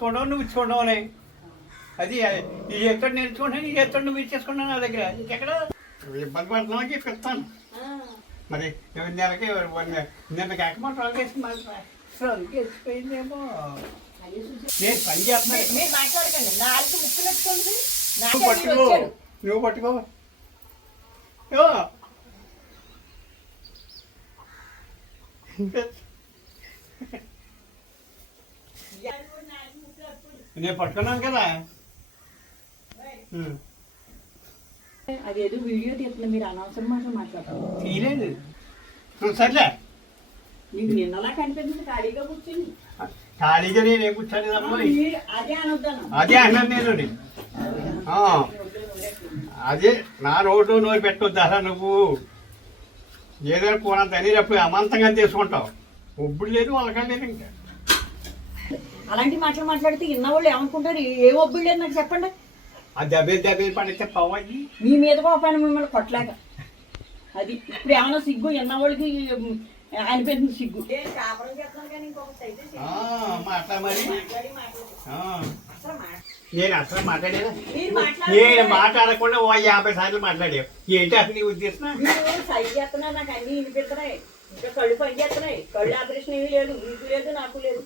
చూడవు నువ్వు చూడవులే. అది ఇది ఎక్కడ నేర్చుకుంటాను, ఇది ఎక్కడ నువ్వు ఇచ్చేసుకున్నాను నా దగ్గర. ఎక్కడ ఇబ్బంది పడుతున్నావు చెప్పిస్తాను. మరి నెలకి నిన్న కాకమాట రాకేసి రాకేసిపోయిందేమో. నేను పని చేస్తున్నాను. నువ్వు పట్టుకో, నువ్వు పట్టుకో. నేను పట్టుకున్నాను కదా. అదేదో వీడియో తీస్తున్నా, మీరు అనవసరం మాటలు మాట్లాడతారు. తీయలేదు. సర్లే, నీకు నిన్నలా కనిపించింది ఖాళీగా కూర్చుని. ఖాళీగా నేను ఏం కూర్చోలేదు అమ్మ. అదే అనొద్దాను. అదే అన్నాను నేను. అదే నా రోడ్డు నోరు పెట్టొద్దు అలా. నువ్వు ఏదైనా కూనంత అనేటప్పుడు అమాంతంగా తీసుకుంటావు. ఒబ్బుడు లేదు, వాళ్ళకం లేదు. ఇంకా అలాంటి మాటలు మాట్లాడితే ఇన్నవాళ్ళు ఏమనుకుంటారు? ఏ ఒబ్బుడు లేదు నాకు చెప్పండి. ఆ దెబ్బ పడితే పవ్వాలి. మీ మీద కోపాను మిమ్మల్ని కొట్టలేక. అది ఇప్పుడు ఏమైనా సిగ్గు ఇన్నవాళ్ళకి అనిపించింది సిగ్గు. మాట్లా మరి నేను అసలు మాట్లాడేదా? నేను మాట్లాడకుండా 50 సార్లు మాట్లాడావు. ఏంటి అసలు నీ ఉద్దేశం? సైడ్ చేస్తున్నా, నాకు అన్ని వినిపిస్తున్నాయి. ఇంకా కళ్ళు పని చేస్తున్నాయి. కళ్ళు ఆపరేషన్ ఏమీ లేదు, మీకు లేదు, నాకు లేదు.